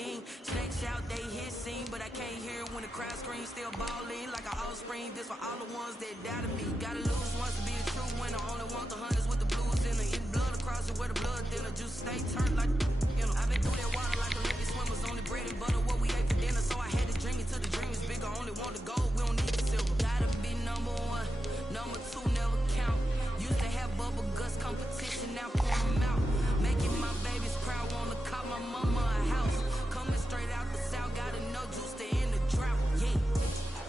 scheme. Snakes out, they hit scene, but I can't hear when the crowd screams. Still ballin' like an offspring. This for all the ones that doubted me. Gotta lose once to be a true winner. Only want the hunters with the blues in it. Eating blood across it where the blood thinner. Juice stay turned like, you know. I've been through that water like Olympic swimmers. Only bread and butter what we ate for dinner. So I had to dream it till the dream is bigger. Only want the gold, we don't need the silver. Gotta be number one, number two never count. Used to have bubble guts competition, now pour them out. Making my babies proud, wanna call my mama a house. Coming straight out the south, got enough juice to end the drought, yeah.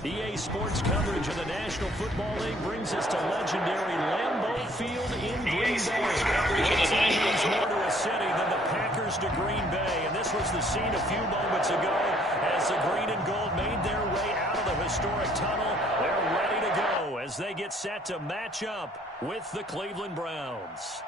EA Sports coverage of the National Football League brings us to legendary Lambeau Field in Green Bay. What team means more to a city than the Packers to Green Bay? And this was the scene a few moments ago as the green and gold made their way out of the historic tunnel. They're ready to go as they get set to match up with the Cleveland Browns.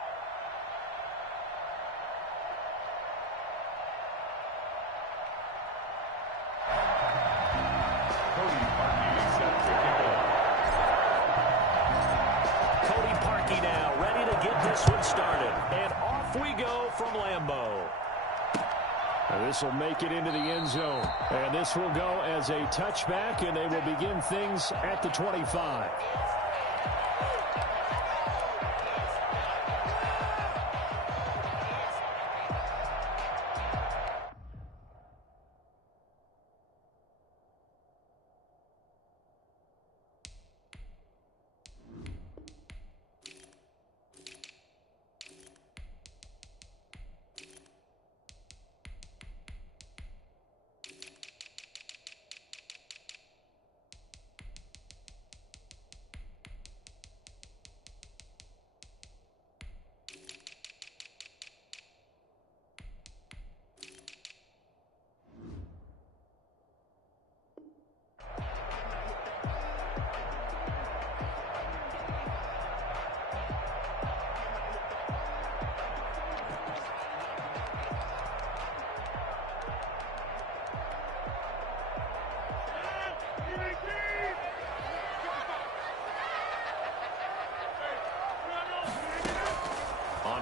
From Lambeau. This will make it into the end zone. And this will go as a touchback, and they will begin things at the 25.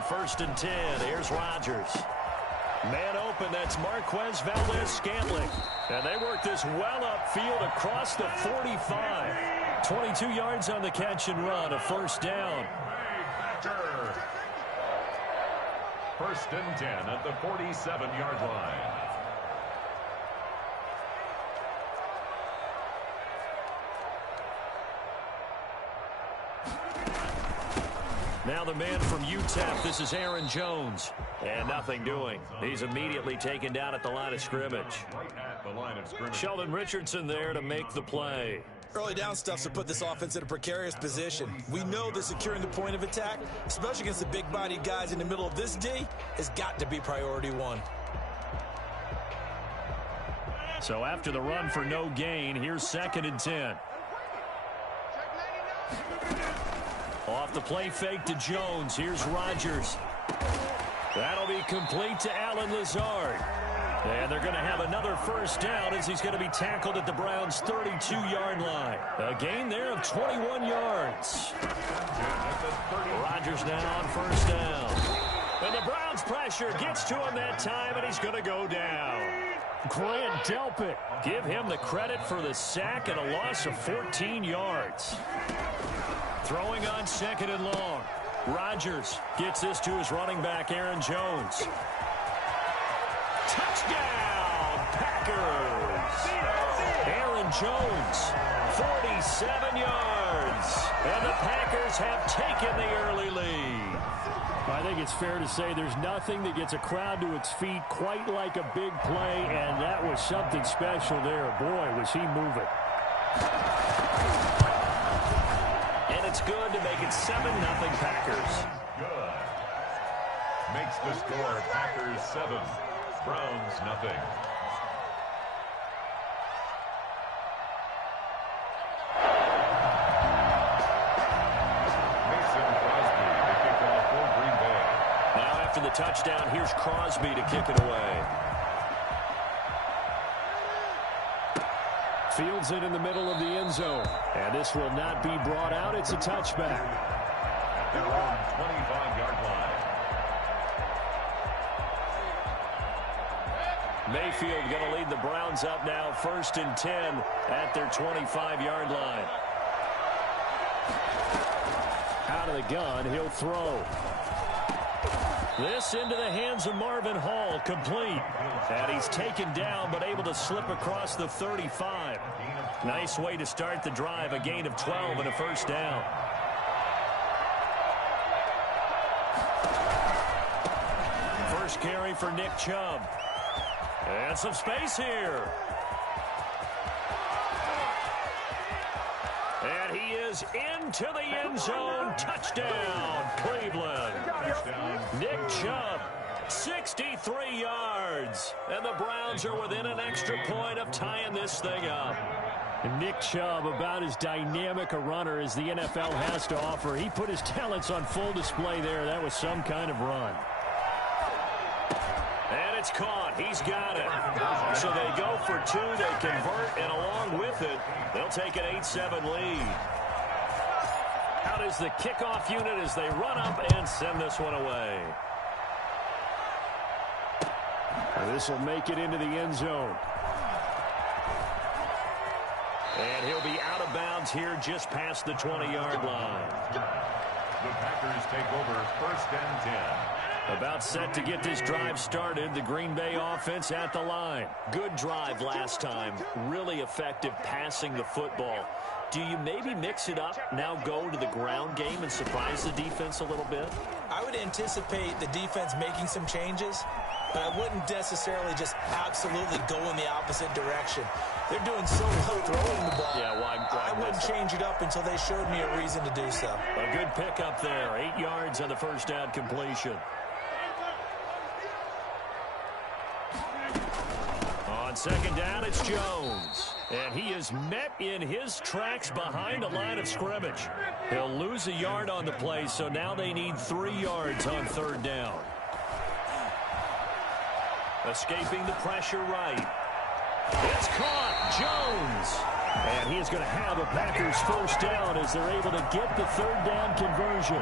First and 10, here's Rodgers. Man open, that's Marquez Valdez-Scantling. And they work this well upfield across the 45. 22 yards on the catch and run, a first down. First and 10 at the 47-yard line. Now the man from UTEP, this is Aaron Jones. And nothing doing. He's immediately taken down at the line of scrimmage. Sheldon Richardson there to make the play. Early down stuffs to put this offense in a precarious position. We know that securing the point of attack, especially against the big-bodied guys in the middle of this D, has got to be priority one. So after the run for no gain, here's second and 10. Off the play fake to Jones. Here's Rodgers. That'll be complete to Allen Lazard. And they're going to have another first down as he's going to be tackled at the Browns' 32-yard line. A gain there of 21 yards. Rodgers now on first down. And the Browns pressure gets to him that time, and he's going to go down. Grant Delpit. Give him the credit for the sack and a loss of 14 yards. Throwing on second and long. Rodgers gets this to his running back, Aaron Jones. Touchdown, Packers. Aaron Jones, 47 yards. And the Packers have taken the early lead. I think it's fair to say there's nothing that gets a crowd to its feet quite like a big play, and that was something special there. Boy, was he moving. It's good to make it 7-0 Packers. Good. Makes the score Packers 7, Browns nothing. Mason Crosby to kick off for Green Bay. Now after the touchdown, here's Crosby to kick it away. Fields it in the middle of the end zone. And this will not be brought out. It's a touchback. At their own 25-yard line. Mayfield going to lead the Browns up now, 1st and 10 at their 25-yard line. Out of the gun, he'll throw. This into the hands of Marvin Hall, complete. And he's taken down, but able to slip across the 35. Nice way to start the drive, a gain of 12 and a 1st down. First carry for Nick Chubb. And some space here. And he is into the end zone. Touchdown, Cleveland. Nick Chubb, 63 yards. And the Browns are within an extra point of tying this thing up. Nick Chubb, about as dynamic a runner as the NFL has to offer. He put his talents on full display there. That was some kind of run. And it's caught. He's got it. So they go for 2. They convert, and along with it, they'll take an 8-7 lead. Out is the kickoff unit as they run up and send this one away. This will make it into the end zone. And he'll be out of bounds here just past the 20-yard line. The Packers take over 1st and 10. About set to get this drive started. The Green Bay offense at the line. Good drive last time. Really effective passing the football. Do you maybe mix it up, now go to the ground game and surprise the defense a little bit? I would anticipate the defense making some changes, but I wouldn't necessarily just absolutely go in the opposite direction. They're doing so well throwing the ball. Yeah, why I wouldn't change it up until they showed me a reason to do so. A good pickup there. 8 yards on the 1st down completion. On 2nd down, it's Jones. And he is met in his tracks behind a line of scrimmage. He'll lose a yard on the play, so now they need 3 yards on 3rd down. Escaping the pressure right. It's caught. Jones. And he is going to have a Packers 1st down as they're able to get the 3rd down conversion.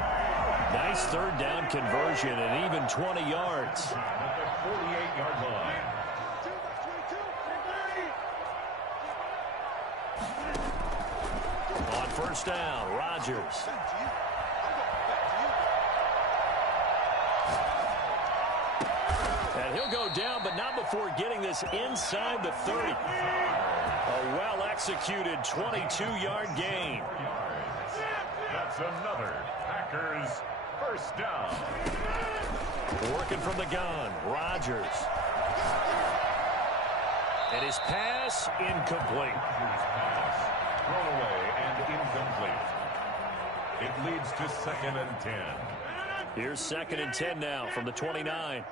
Nice 3rd down conversion and even 20 yards. At the 48-yard line. On 1st down, Rodgers. And he'll go down, but not before getting this inside the 30. A well-executed 22-yard gain. That's another Packers 1st down. Working from the gun, Rodgers. And his pass incomplete. Thrown away and incomplete. It leads to 2nd and 10. Here's 2nd and 10 now from the 29.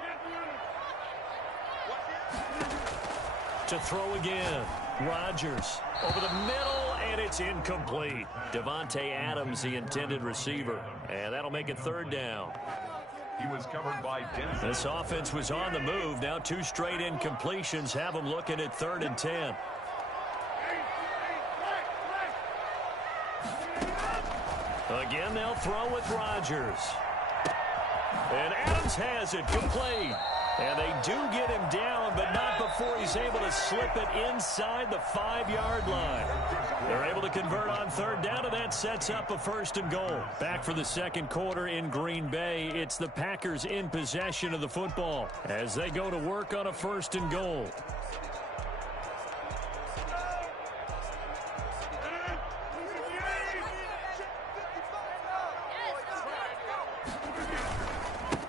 To throw again. Rodgers over the middle, and it's incomplete. Devontae Adams, the intended receiver. And that'll make it 3rd down. He was covered by Denson. This offense was on the move. Now 2 straight incompletions have them looking at 3rd and 10. Again, they'll throw with Rodgers. And Adams has it complete. And they do get him down, but not before he's able to slip it inside the 5-yard line. They're able to convert on 3rd down, and that sets up a 1st and goal. Back for the 2nd quarter in Green Bay, it's the Packers in possession of the football as they go to work on a 1st and goal.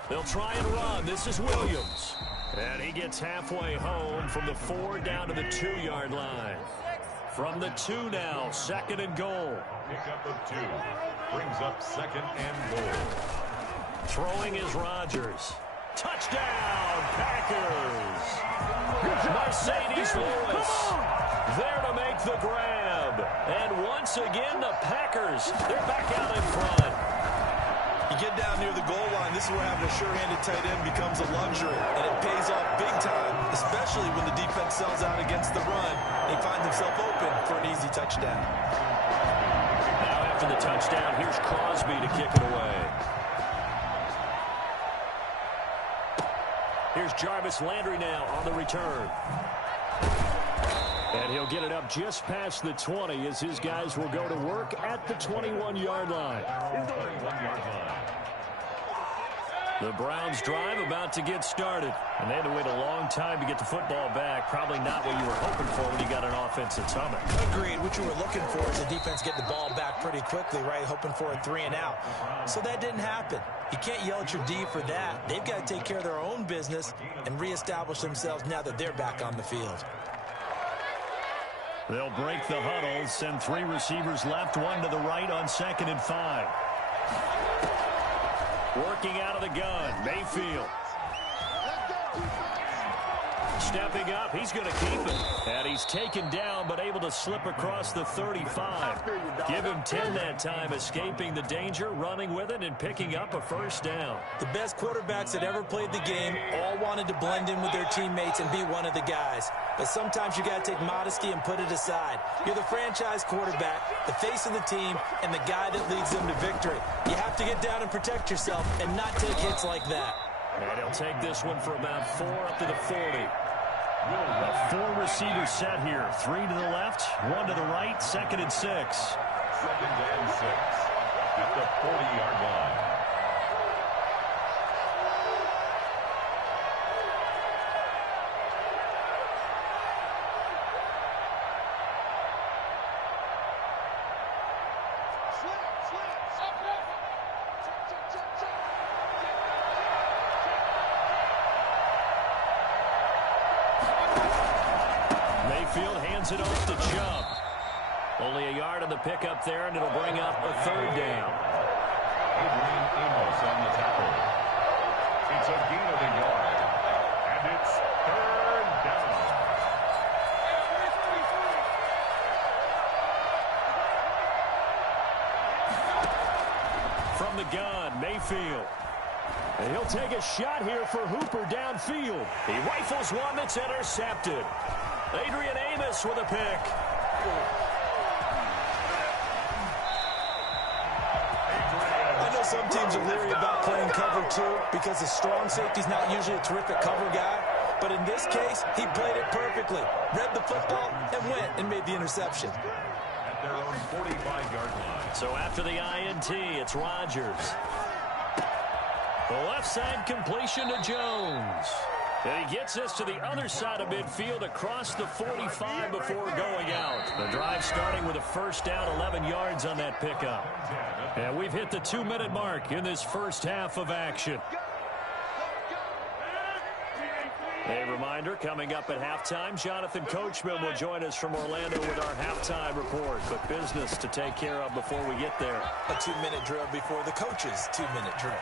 They'll try and run. This is Williams. And he gets halfway home from the 4 down to the 2-yard line. From the 2 now, 2nd and goal. Pickup of 2. Brings up 2nd and goal. Throwing is Rodgers. Touchdown, Packers. Mercedes Lewis there to make the grab. And once again, the Packers, they're back out in front. You get down near the goal line, this is where having a sure-handed tight end becomes a luxury, and it pays off big time, especially when the defense sells out against the run. He finds himself open for an easy touchdown. Now after the touchdown, here's Crosby to kick it away. Here's Jarvis Landry now on the return. And he'll get it up just past the 20 as his guys will go to work at the 21-yard line. The Browns drive about to get started. And they had to wait a long time to get the football back. Probably not what you were hoping for when you got an offense at Summit. Agreed. What you were looking for is the defense getting the ball back pretty quickly, right? Hoping for a 3-and-out. So that didn't happen. You can't yell at your D for that. They've got to take care of their own business and reestablish themselves now that they're back on the field. They'll break the huddle, send 3 receivers left, 1 to the right on 2nd and 5. Working out of the gun, Mayfield. Stepping up, he's going to keep it. And he's taken down, but able to slip across the 35. Give him 10 that time, escaping the danger, running with it, and picking up a first down. The best quarterbacks that ever played the game all wanted to blend in with their teammates and be one of the guys. But sometimes you got to take modesty and put it aside. You're the franchise quarterback, the face of the team, and the guy that leads them to victory. You have to get down and protect yourself and not take hits like that. And he'll take this one for about 4 up to the 40. A 4-receiver set here. 3 to the left, 1 to the right, 2nd and 6. 2nd and 6 at the 40-yard line. Mayfield hands it off to Chubb. Only a yard on the pickup there, and it'll bring up a 3rd down. Adrian Amos on the tackle. It's a gain of a yard, and it's 3rd down. From the gun, Mayfield. And he'll take a shot here for Hooper downfield. He rifles one that's intercepted. Adrian Amos with a pick. I know some teams are leery about playing cover 2 because the strong safety's not usually a terrific cover guy. But in this case, he played it perfectly. Read the football and went and made the interception. At their own 45-yard line. So after the INT, it's Rodgers. The left side completion to Jones. And he gets us to the other side of midfield across the 45 before going out. The drive starting with a first down, 11 yards on that pickup. And we've hit the 2-minute mark in this first half of action. A reminder, coming up at halftime, Jonathan Coachman will join us from Orlando with our halftime report. But business to take care of before we get there. A 2-minute drill before the coach's 2-minute drill.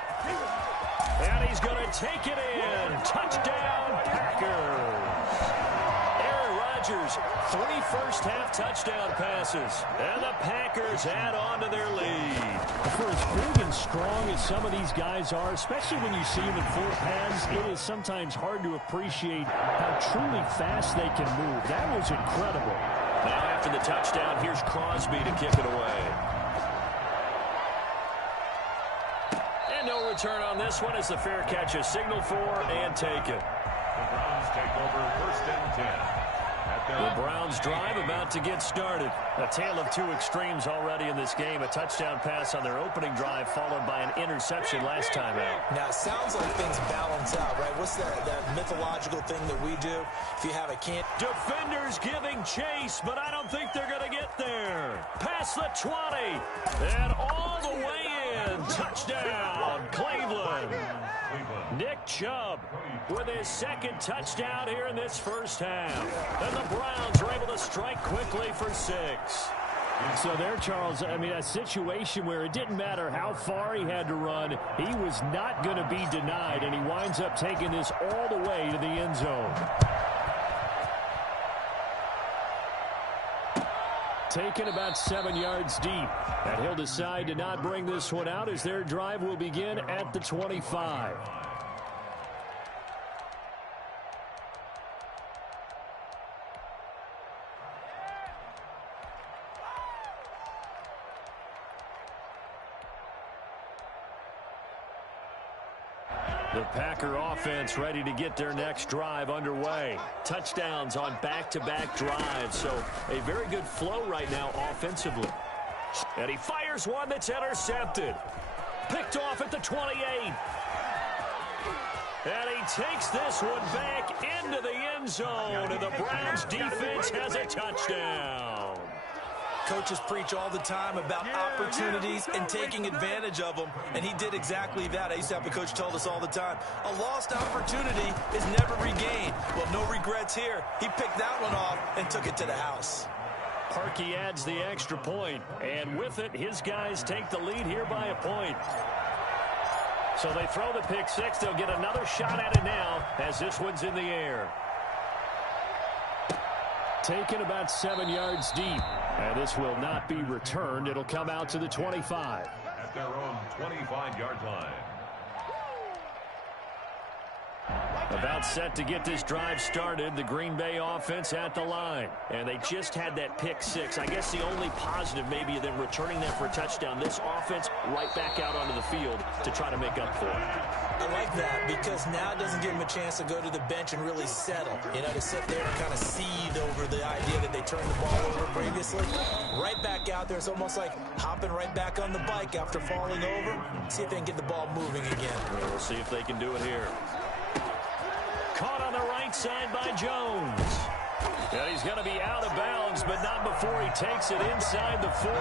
And he's going to take it in. Touchdown, Packers. Aaron Rodgers, 3 first-half touchdown passes. And the Packers add on to their lead. For as big and strong as some of these guys are, especially when you see them in full pads, it is sometimes hard to appreciate how truly fast they can move. That was incredible. Now after the touchdown, here's Crosby to kick it away. No return on this one as the fair catch is signaled for and taken. The Browns take over 1st and 10. The Browns drive about to get started. A tale of 2 extremes already in this game. A touchdown pass on their opening drive followed by an interception last time out. Now, it sounds like things balance out, right? What's that mythological thing that we do? If you have a can't... Defenders giving chase, but I don't think they're going to get there. Past the 20. And all the way in. Touchdown, Cleveland. Nick Chubb with his 2nd touchdown here in this first half. And the Browns are able to strike quickly for 6. So there, Charles, I mean, a situation where it didn't matter how far he had to run, he was not going to be denied, and he winds up taking this all the way to the end zone. Taken about 7 yards deep, and he'll decide to not bring this one out as their drive will begin at the 25. The Packer offense ready to get their next drive underway. Touchdowns on back-to-back drives, so a very good flow right now offensively. And he fires one that's intercepted. Picked off at the 28. And he takes this one back into the end zone, and the Browns defense has a touchdown. Coaches preach all the time about opportunities and taking advantage of them, and he did exactly that. I used to have a coach tell us all the time, a lost opportunity is never regained. Well, no regrets here. He picked that one off and took it to the house. Parkey adds the extra point, and with it, his guys take the lead here by a point. So they throw the pick six. They'll get another shot at it now as this one's in the air. Taken about 7 yards deep. And this will not be returned. It'll come out to the 25. At their own 25-yard line. About set to get this drive started. The Green Bay offense at the line. And they just had that pick six. I guess the only positive maybe of them returning that for a touchdown. This offense right back out onto the field to try to make up for it. I like that because now it doesn't give them a chance to go to the bench and really settle. You know, to sit there and kind of seethe over the idea that they turned the ball over previously. Right back out there. It's almost like hopping right back on the bike after falling over. See if they can get the ball moving again. We'll see if they can do it here. Caught on the right side by Jones. And he's going to be out of bounds, but not before he takes it inside the 40.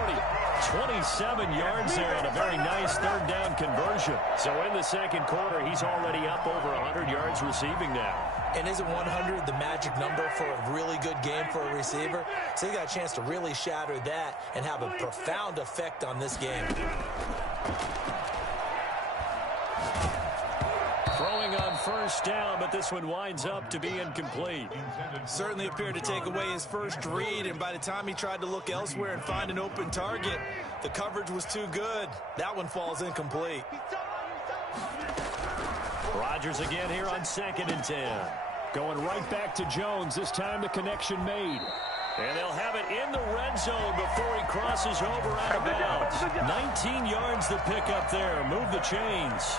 27 yards there and a very nice third down conversion. So in the second quarter, he's already up over 100 yards receiving now. And isn't 100 the magic number for a really good game for a receiver? So he got a chance to really shatter that and have a profound effect on this game. Throwing on first down, but this one winds up to be incomplete. Certainly appeared to take away his first read, and by the time he tried to look elsewhere and find an open target, the coverage was too good. That one falls incomplete. Rodgers again here on 2nd and 10. Going right back to Jones. This time the connection made. And they'll have it in the red zone before he crosses over out of bounds. 19 yards to pick up there. Move the chains.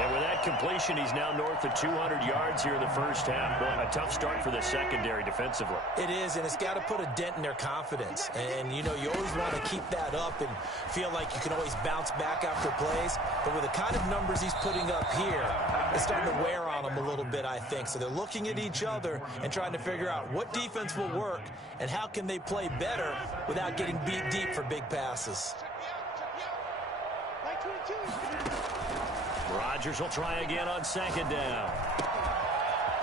And with that completion, he's now north of 200 yards here in the first half. Boy, a tough start for the secondary defensively. It is, and it's got to put a dent in their confidence. And, you know, you always want to keep that up and feel like you can always bounce back after plays. But with the kind of numbers he's putting up here, it's starting to wear on them a little bit, I think. So they're looking at each other and trying to figure out what defense will work and how can they play better without getting beat deep for big passes. Rodgers will try again on 2nd down.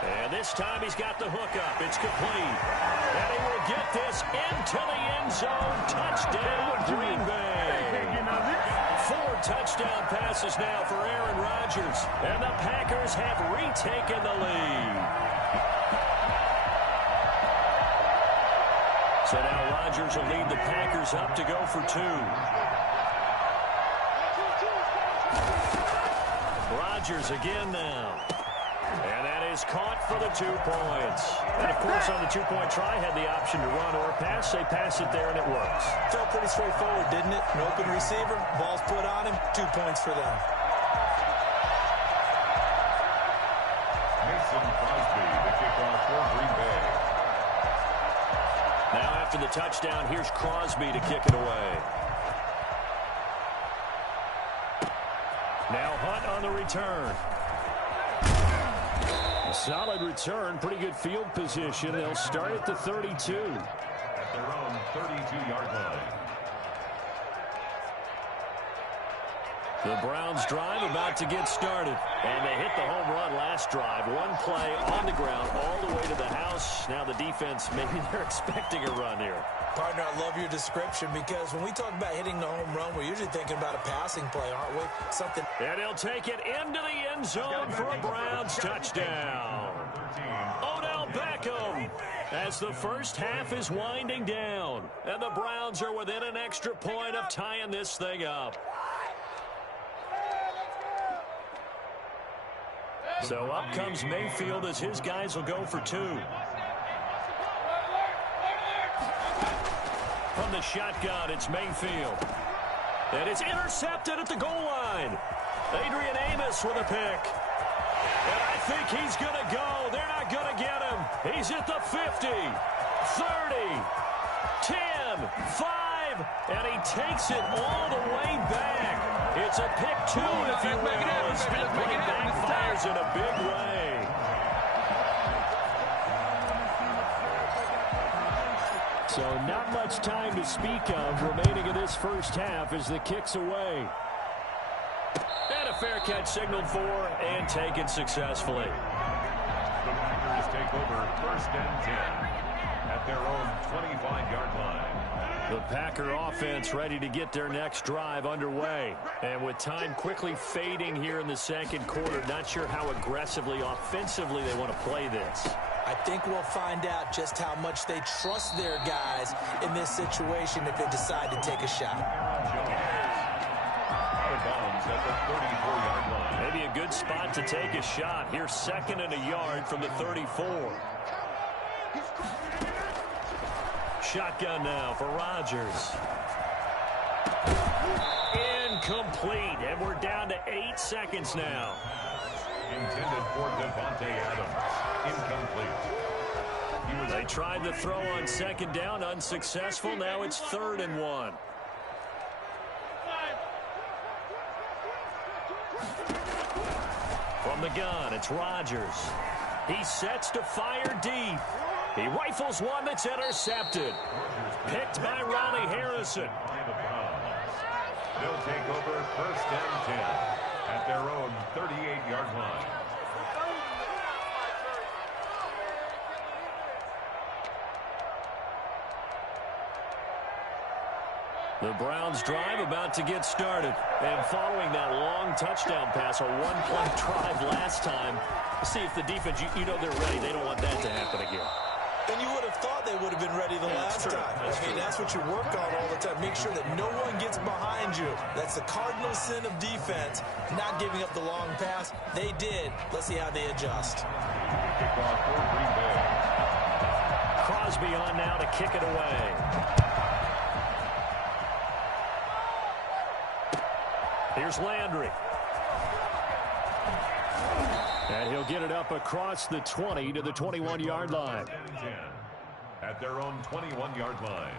And this time he's got the hook up. It's complete. And he will get this into the end zone. Touchdown, Green Bay. 4 touchdown passes now for Aaron Rodgers. And the Packers have retaken the lead. So now Rodgers will lead the Packers up to go for 2. Rodgers again now. And that is caught for the 2 points. And, of course, on the 2-point try, had the option to run or pass. They pass it there, and it works. Felt pretty straightforward, didn't it? An open receiver, ball's put on him, 2 points for them. Mason Crosby, the kickoff for Green Bay. Now, after the touchdown, here's Crosby to kick it away. Now Hunt on the return. A solid return, pretty good field position. They'll start at the 32. At their own 32-yard line. The Browns drive about to get started. And they hit the home run last drive. 1 play on the ground all the way to the house. Now the defense, maybe they're expecting a run here. Partner, I love your description because when we talk about hitting the home run, we're usually thinking about a passing play, aren't we? Something. And he'll take it into the end zone for a Browns touchdown. Odell Beckham as the first half is winding down. And the Browns are within an extra point of tying this thing up. So up comes Mayfield as his guys will go for 2. From the shotgun, it's Mayfield. And it's intercepted at the goal line. Adrian Amos with a pick. And I think he's going to go. They're not going to get him. He's at the 50, 30, 10, 5, and he takes it all the way back. It's a pick 2, if you will. His speed play backfires in a big way. So not much time to speak of remaining in this first half as the kick's away. And a fair catch signaled for and taken successfully. The Packers take over 1st and 10 at their own 25-yard line. The Packer offense ready to get their next drive underway. And with time quickly fading here in the second quarter, not sure how aggressively, offensively they want to play this. I think we'll find out just how much they trust their guys in this situation if they decide to take a shot. Out of bounds at the 34-yard line. Maybe a good spot to take a shot. Here's 2nd and a yard from the 34. Shotgun now for Rodgers. Incomplete, and we're down to 8 seconds now. Intended for Devontae Adams. Incomplete. They tried the throw on 2nd down, unsuccessful. Now it's 3rd and 1. From the gun, it's Rodgers. He sets to fire deep. He rifles one that's intercepted. Picked by Ronnie Harrison. They'll take over 1st and 10 at their own 38-yard line. The Browns drive about to get started. And following that long touchdown pass, a one-play drive last time, see if the defense, you know they're ready. They don't want that to happen again. And you would have thought they would have been ready the last time. That's what you work on all the time. Make sure that no one gets behind you. That's the cardinal sin of defense, not giving up the long pass. They did. Let's see how they adjust. Kickoff for Green Bay. Crosby on now to kick it away. Here's Landry. And he'll get it up across the 20 to the 21-yard line. At their own 21-yard line.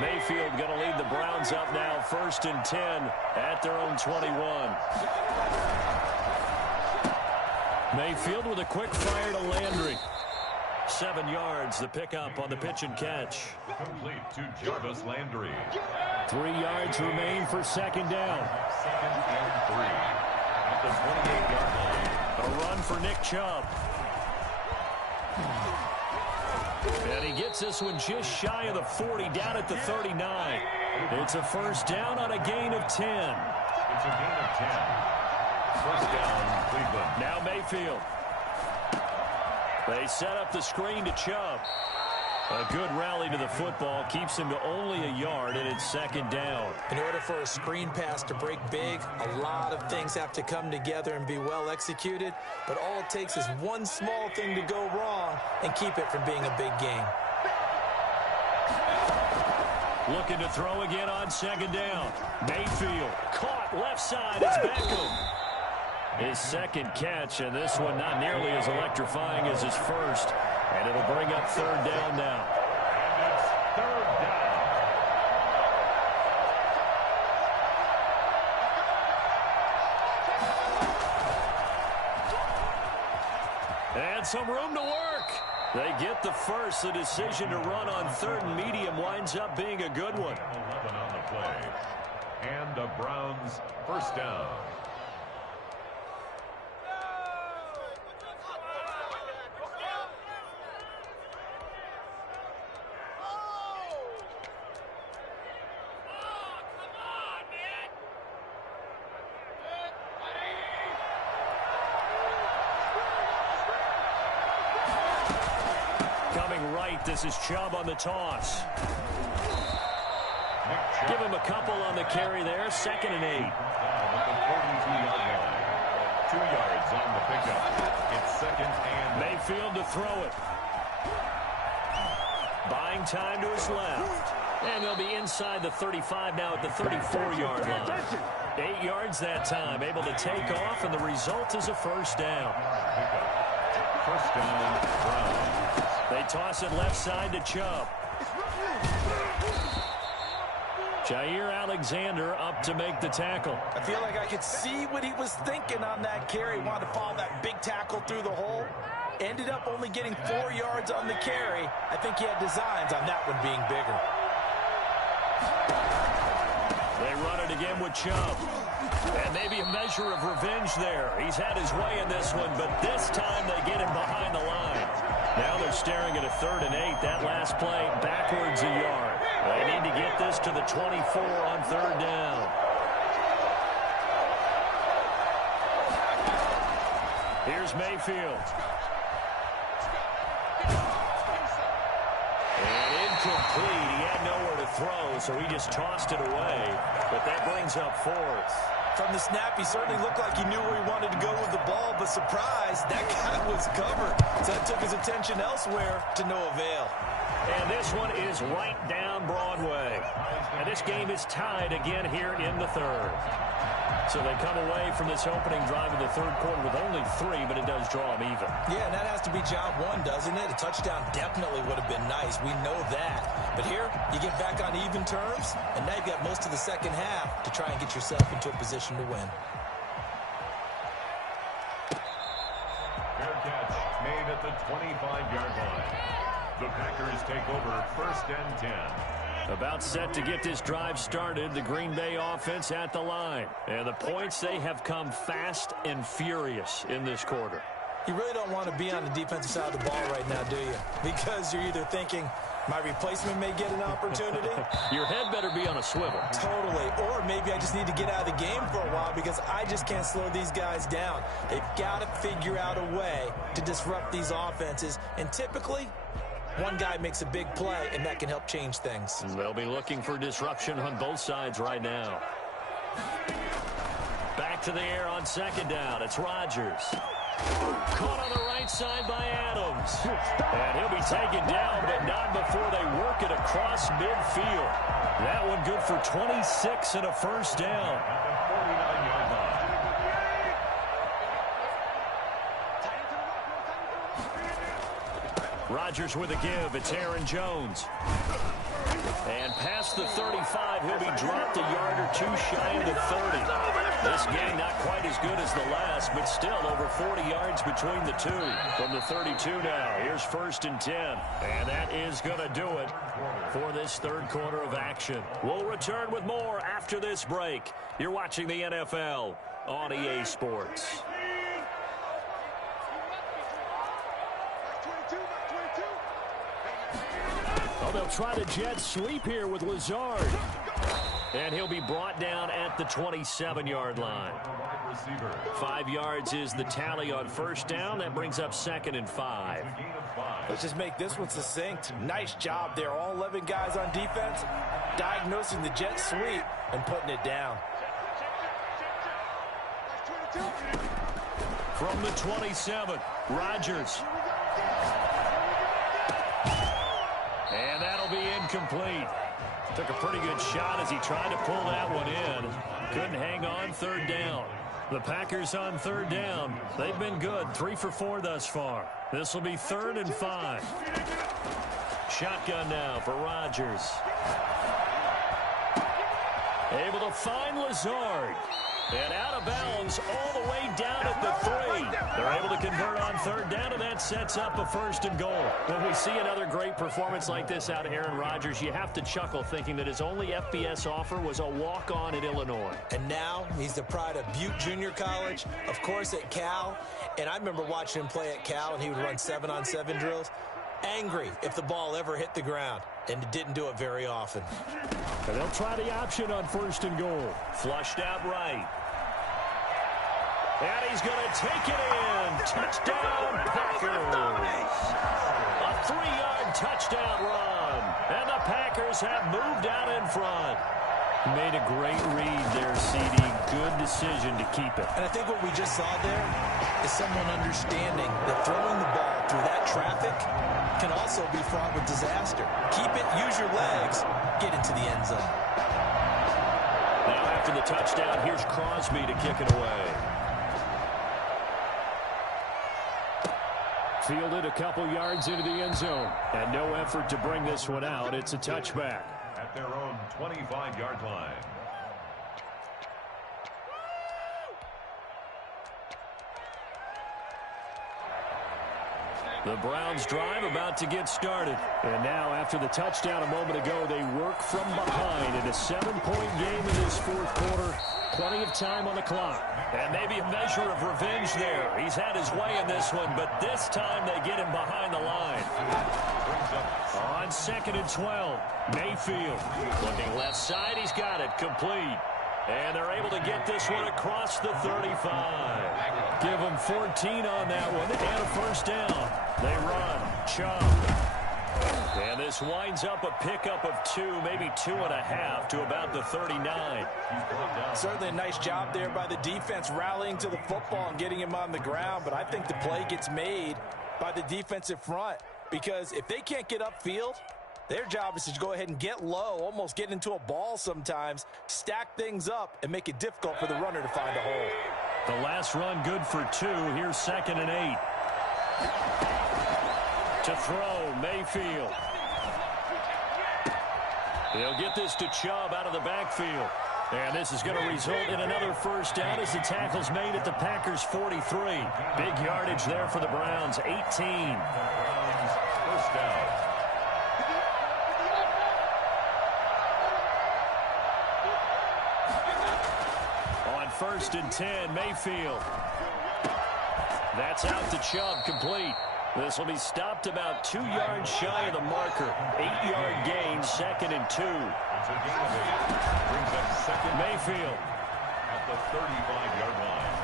Mayfield going to lead the Browns up now, 1st and 10 at their own 21. Mayfield with a quick fire to Landry. 7 yards, the pickup on the pitch and catch. Complete to Jarvis Landry. 3 yards remain for 2nd down. 2nd and 3 at the 28-yard line. A run for Nick Chubb. And he gets this one just shy of the 40, down at the 39. It's a 1st down on a gain of 10. It's a gain of 10. 1st down, Cleveland. Now Mayfield. They set up the screen to Chubb. A good rally to the football keeps him to only a yard, and it's 2nd down. In order for a screen pass to break big, a lot of things have to come together and be well executed. But all it takes is one small thing to go wrong and keep it from being a big game. Looking to throw again on 2nd down. Mayfield caught left side. It's Beckham. His 2nd catch, and this one not nearly as electrifying as his 1st. And it'll bring up 3rd down now. And it's 3rd down. And some room to work. They get the first. The decision to run on 3rd and medium winds up being a good one. 11 on the play. And the Browns 1st down. This is Chubb on the toss. Give him a couple on the carry there. 2nd and 8. At the 42-yard line. 2 yards on the pickup. It's 2nd and Mayfield to throw it. Buying time to his left. And they'll be inside the 35 now at the 34-yard line. 8 yards that time, able to take off, and the result is a first down. First down, Browns. They toss it left side to Chubb. Jair Alexander up to make the tackle. I feel like I could see what he was thinking on that carry. Wanted to follow that big tackle through the hole. Ended up only getting 4 yards on the carry. I think he had designs on that one being bigger. They run it again with Chubb. And maybe a measure of revenge there. He's had his way in this one, but this time they get him behind the line. Now they're staring at a 3rd and 8. That last play backwards a yard. They need to get this to the 24 on 3rd down. Here's Mayfield. And incomplete. He had nowhere to throw, so he just tossed it away. But that brings up 4th. From the snap, he certainly looked like he knew where he wanted to go with the ball, but surprise, that guy was covered. So that took his attention elsewhere to no avail. And this one is right down Broadway. And this game is tied again here in the 3rd. So they come away from this opening drive in the 3rd quarter with only 3, but it does draw them even. Yeah, and that has to be job 1, doesn't it? A touchdown definitely would have been nice. We know that. But here, you get back on even terms, and now you've got most of the second half to try and get yourself into a position to win. Fair catch made at the 25-yard line. The Packers take over 1st and 10. About set to get this drive started, the Green Bay offense at the line. And the points, they have come fast and furious in this quarter. You really don't want to be on the defensive side of the ball right now, do you? Because you're either thinking, my replacement may get an opportunity. Your head better be on a swivel. Totally. Or maybe I just need to get out of the game for a while because I just can't slow these guys down. They've got to figure out a way to disrupt these offenses. And typically, one guy makes a big play, and that can help change things. They'll be looking for disruption on both sides right now. Back to the air on 2nd down. It's Rodgers. Caught on the right side by Adams. And he'll be taken down, but not before they work it across midfield. That one good for 26 and a first down. Rodgers with a give. It's Aaron Jones. And past the 35, he'll be dropped a yard or 2 shy of the 30. This game not quite as good as the last, but still over 40 yards between the two. From the 32 now, here's 1st and 10. And that is going to do it for this 3rd quarter of action. We'll return with more after this break. You're watching the NFL on EA Sports. Oh, they'll try the jet sweep here with Lazard. And he'll be brought down at the 27-yard line. 5 yards is the tally on 1st down. That brings up 2nd and 5. Let's just make this one succinct. Nice job there. All 11 guys on defense diagnosing the jet sweep and putting it down. From the 27, Rodgers. And that'll be incomplete. Took a pretty good shot as he tried to pull that one in. Couldn't hang on 3rd down. The Packers on 3rd down. They've been good. 3 for 4 thus far. This will be 3rd and 5. Shotgun now for Rodgers. Able to find Lazard. And out of bounds all the way down at the 3. They're able to convert on 3rd down, and that sets up a 1st and goal. When we see another great performance like this out of Aaron Rodgers, you have to chuckle thinking that his only FBS offer was a walk-on at Illinois. And now he's the pride of Butte Junior College, of course at Cal. And I remember watching him play at Cal, and he would run 7-on-7 drills. Angry if the ball ever hit the ground, and it didn't do it very often. And they'll try the option on 1st and goal. Flushed out right. And he's going to take it in. Touchdown, Packers. A 3-yard touchdown run. And the Packers have moved out in front. Made a great read there, CD. Good decision to keep it. And I think what we just saw there is someone understanding that throwing the ball through that traffic can also be fraught with disaster. Keep it, use your legs, get into the end zone. Now after the touchdown, here's Crosby to kick it away. Fielded a couple yards into the end zone. And no effort to bring this one out. It's a touchback. At their own 25-yard line. The Browns drive about to get started. And now after the touchdown a moment ago, they work from behind in a 7-point game in this fourth quarter. Plenty of time on the clock. And maybe a measure of revenge there. He's had his way in this one, but this time they get him behind the line. On 2nd and 12, Mayfield looking left side. He's got it complete. And they're able to get this one across the 35. Give them 14 on that one and a first down. They run. Chubb. And this winds up a pickup of 2, maybe 2.5 to about the 39. Certainly a nice job there by the defense rallying to the football and getting him on the ground. But I think the play gets made by the defensive front. Because if they can't get upfield, their job is to go ahead and get low, almost get into a ball sometimes, stack things up, and make it difficult for the runner to find a hole. The last run good for 2. Here's 2nd and 8. To throw, Mayfield. He'll get this to Chubb out of the backfield. And this is going to result in another first down as the tackle's made at the Packers' 43. Big yardage there for the Browns, 18. First down. On 1st and 10, Mayfield. That's out to Chubb, complete. This will be stopped about 2 yards shy of the marker. 8-yard gain, 2nd and 2. It's a gain of 8. Brings up 2nd. Mayfield. At the 35-yard line.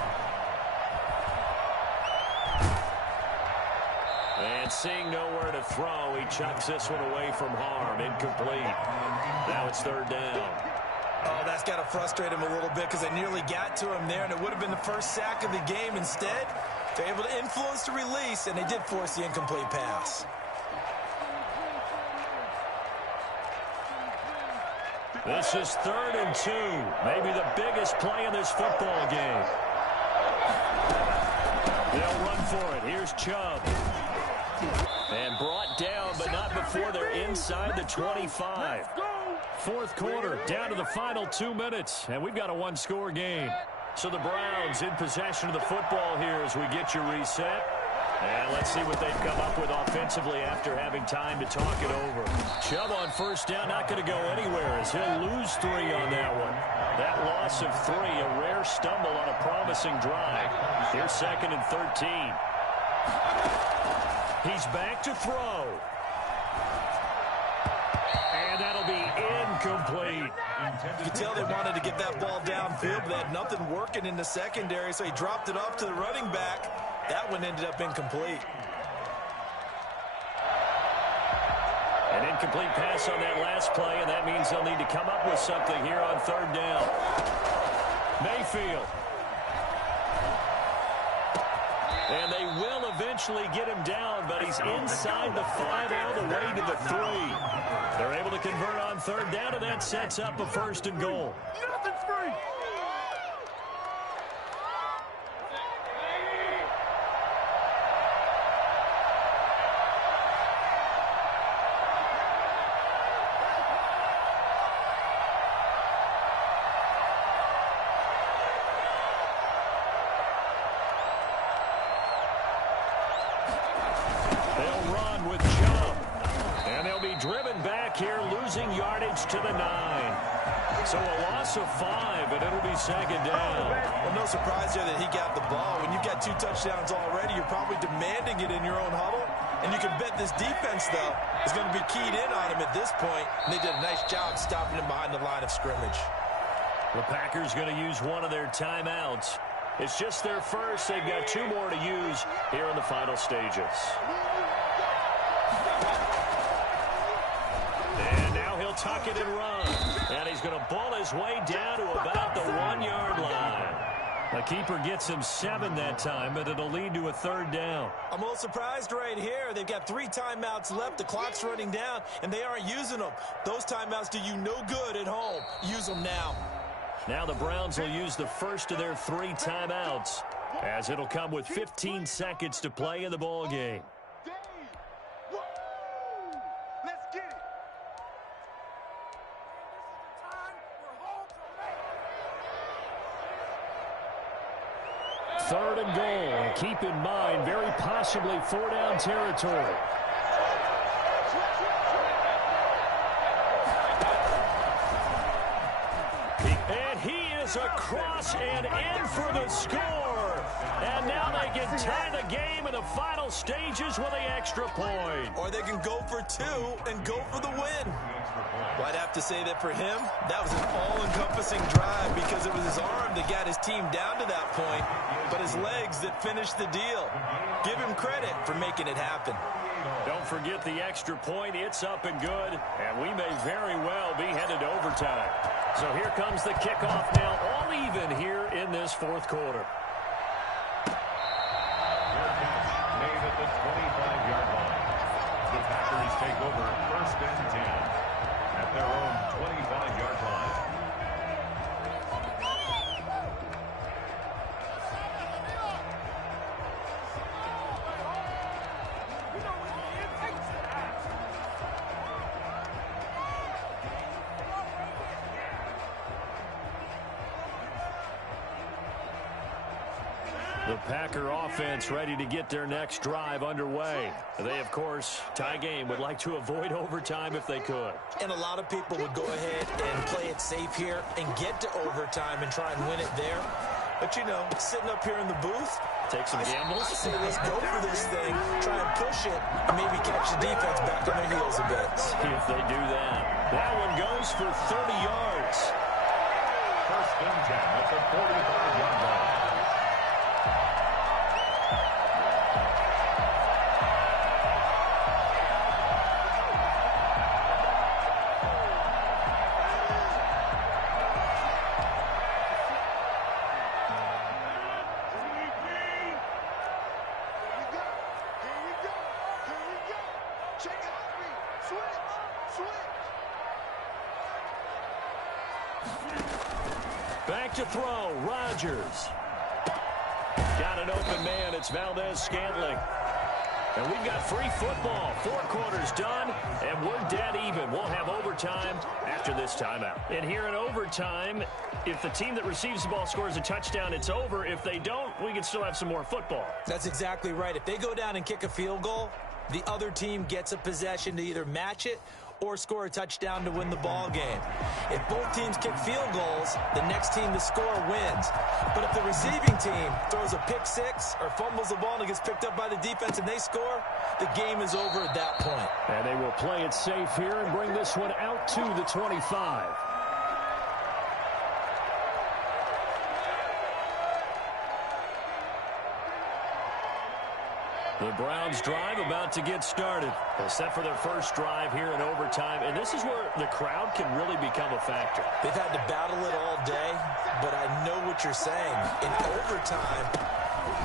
And seeing nowhere to throw, he chucks this one away from harm. Incomplete. Now it's 3rd down. Oh, that's got to frustrate him a little bit because they nearly got to him there, and it would have been the first sack of the game. Instead, they're able to influence the release, and they did force the incomplete pass. This is 3rd and 2. Maybe the biggest play in this football game. They'll run for it. Here's Chubb. And brought down, but not before they're inside the 25. Fourth quarter, down to the final 2 minutes, and we've got a 1-score game. So the Browns in possession of the football here as we get your reset. And let's see what they've come up with offensively after having time to talk it over. Chubb on first down, not going to go anywhere as he'll lose 3 on that one. That loss of 3, a rare stumble on a promising drive. Here's 2nd and 13. He's back to throw. And that'll be incomplete. You could tell they wanted to get that ball downfield, but they had nothing working in the secondary, so he dropped it off to the running back. That one ended up incomplete. An incomplete pass on that last play, and that means they'll need to come up with something here on 3rd down. Mayfield. And they will eventually get him down, but he's inside the 5 all the way to the 3. They're able to convert on 3rd down, and that sets up a 1st and goal. Nothing's free. They'll run with Chubb. And they'll be driven back here, losing yardage to the 9. So a loss of 5, and it'll be 2nd down. Well, no surprise there that he got the ball. When you've got 2 touchdowns already, you're probably demanding it in your own huddle. And you can bet this defense, though, is going to be keyed in on him at this point. And they did a nice job stopping him behind the line of scrimmage. The Packers going to use one of their timeouts. It's just their first. They've got 2 more to use here in the final stages. And now he'll tuck it and run. And he's going to ball it his way down to about the 1-yard line. The keeper gets him 7 that time, but it'll lead to a 3rd down. I'm a little surprised right here. They've got 3 timeouts left. The clock's running down, and they aren't using them. Those timeouts do you no good at home. Use them now. Now the Browns will use the first of their 3 timeouts, as it'll come with 15 seconds to play in the ball game. Third and goal. Keep in mind, very possibly 4-down territory. And he is across and in for the score. And now they can tie the game in the final stages with the extra point. Or they can go for 2 and go for the win. Well, I'd have to say that for him, that was an all-encompassing drive because it was his arm that got his team down to that point, but his legs that finished the deal. Give him credit for making it happen. Don't forget the extra point. It's up and good, and we may very well be headed to overtime. So here comes the kickoff now, all even here in this 4th quarter. Made at the 25-yard line. The Packers take over 1st and 10 at their own 25-yard line. The Packer offense ready to get their next drive underway. They, of course, tie game, would like to avoid overtime if they could. And a lot of people would go ahead and play it safe here and get to overtime and try and win it there. But, you know, sitting up here in the booth, take some gambles. I say let's go for this thing, try and push it, and maybe catch the defense back on their heels a bit. See if they do that. That one goes for 30 yards. 1st and 10 at the 45-yard line. Back to throw, Rodgers. Got an open man, it's Valdez-Scantling. And we've got free football. 4 quarters done, and we're dead even. We'll have overtime after this timeout. And here in overtime, if the team that receives the ball scores a touchdown, it's over. If they don't, we can still have some more football. That's exactly right. If they go down and kick a field goal, the other team gets a possession to either match it or score a touchdown to win the ball game. If both teams kick field goals, the next team to score wins. But if the receiving team throws a pick 6 or fumbles the ball and it gets picked up by the defense and they score, the game is over at that point. And they will play it safe here and bring this one out to the 25. The Browns drive about to get started. Set for their first drive here in overtime. And this is where the crowd can really become a factor. They've had to battle it all day, but I know what you're saying. In overtime,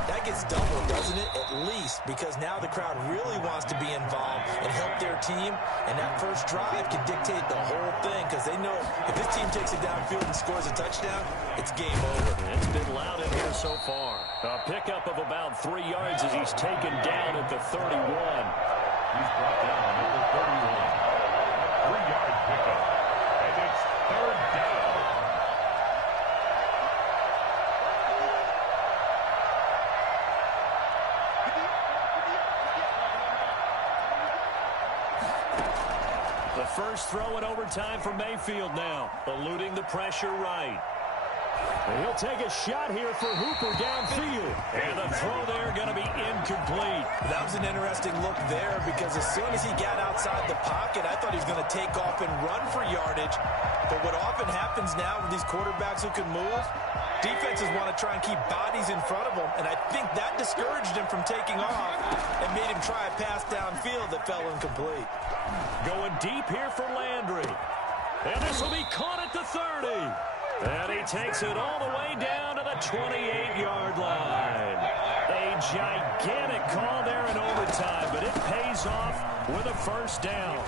that gets doubled, doesn't it? At least, because now the crowd really wants to be involved and help their team. And that first drive can dictate the whole thing because they know if this team takes it downfield and scores a touchdown, it's game over. It's been loud in here so far. A pickup of about 3 yards as he's taken down at the 31. He's brought down at the 31. A 3-yard pickup. And it's 3rd down. The first throw in overtime for Mayfield now, eluding the pressure right. And he'll take a shot here for Hooper downfield. And the throw there going to be incomplete. That was an interesting look there because as soon as he got outside the pocket, I thought he was going to take off and run for yardage. But what often happens now with these quarterbacks who can move, defenses want to try and keep bodies in front of them, and I think that discouraged him from taking off and made him try a pass downfield that fell incomplete. Going deep here for Landry. And this will be caught at the 30. takes it all the way down to the 28-yard line. A gigantic call there in overtime, but it pays off with a first down.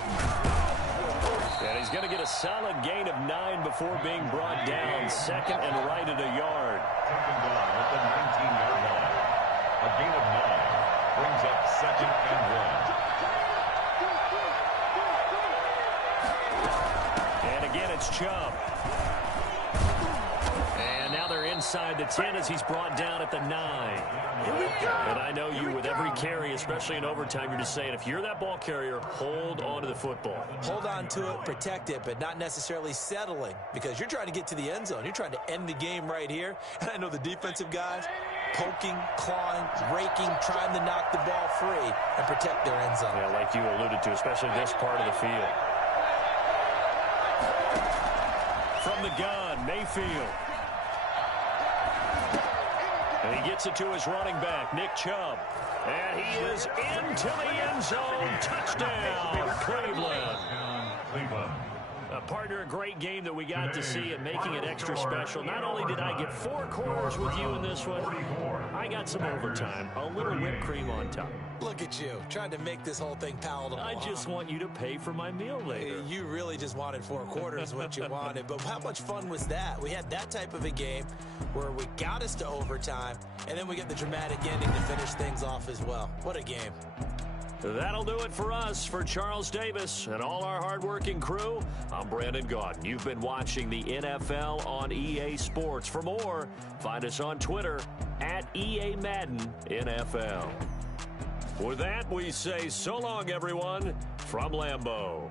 And he's going to get a solid gain of 9 before being brought down. Second and right at a yard. Second down at the 19-yard line. A gain of 9 brings up second and 1. And again, it's Chubb. And now they're inside the 10 as he's brought down at the 9. And I know you, with every carry, especially in overtime, you're just saying, if you're that ball carrier, hold on to the football. Hold on to it, protect it, but not necessarily settling, because you're trying to get to the end zone. You're trying to end the game right here. And I know the defensive guys poking, clawing, raking, trying to knock the ball free and protect their end zone. Yeah, like you alluded to, especially this part of the field. From the gun, Mayfield. And he gets it to his running back, Nick Chubb. And he is into the end zone. Touchdown, Cleveland. Partner, a great game that we got to see and making it extra special. Not only did I get 4 quarters with you in this one, I got some overtime, a little whipped cream on top. Look at you, trying to make this whole thing palatable. I just want you to pay for my meal later. You really just wanted 4 quarters, what you wanted. But how much fun was that? We had that type of a game where we got us to overtime, and then we get the dramatic ending to finish things off as well. What a game. That'll do it for us. For Charles Davis and all our hardworking crew, I'm Brandon Gaudin. You've been watching the NFL on EA Sports. For more, find us on Twitter at EA Madden NFL. With that, we say so long, everyone, from Lambeau.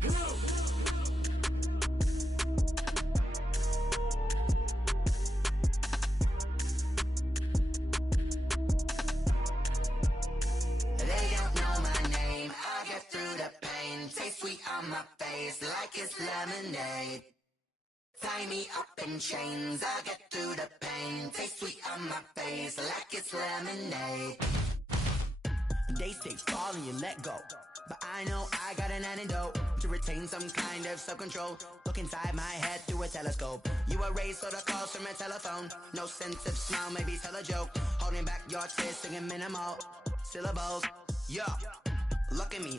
They don't know my name. I get through the pain. Taste sweet on my face like it's lemonade. Tie me up in chains. I get through the pain. Taste sweet on my face like it's lemonade. They say fall and you let go, but I know I got an antidote to retain some kind of self-control. Look inside my head through a telescope. You erase all the calls from a telephone. No sense of smile, maybe tell a joke. Holding back your tears, singing minimal syllables. Yeah, look at me.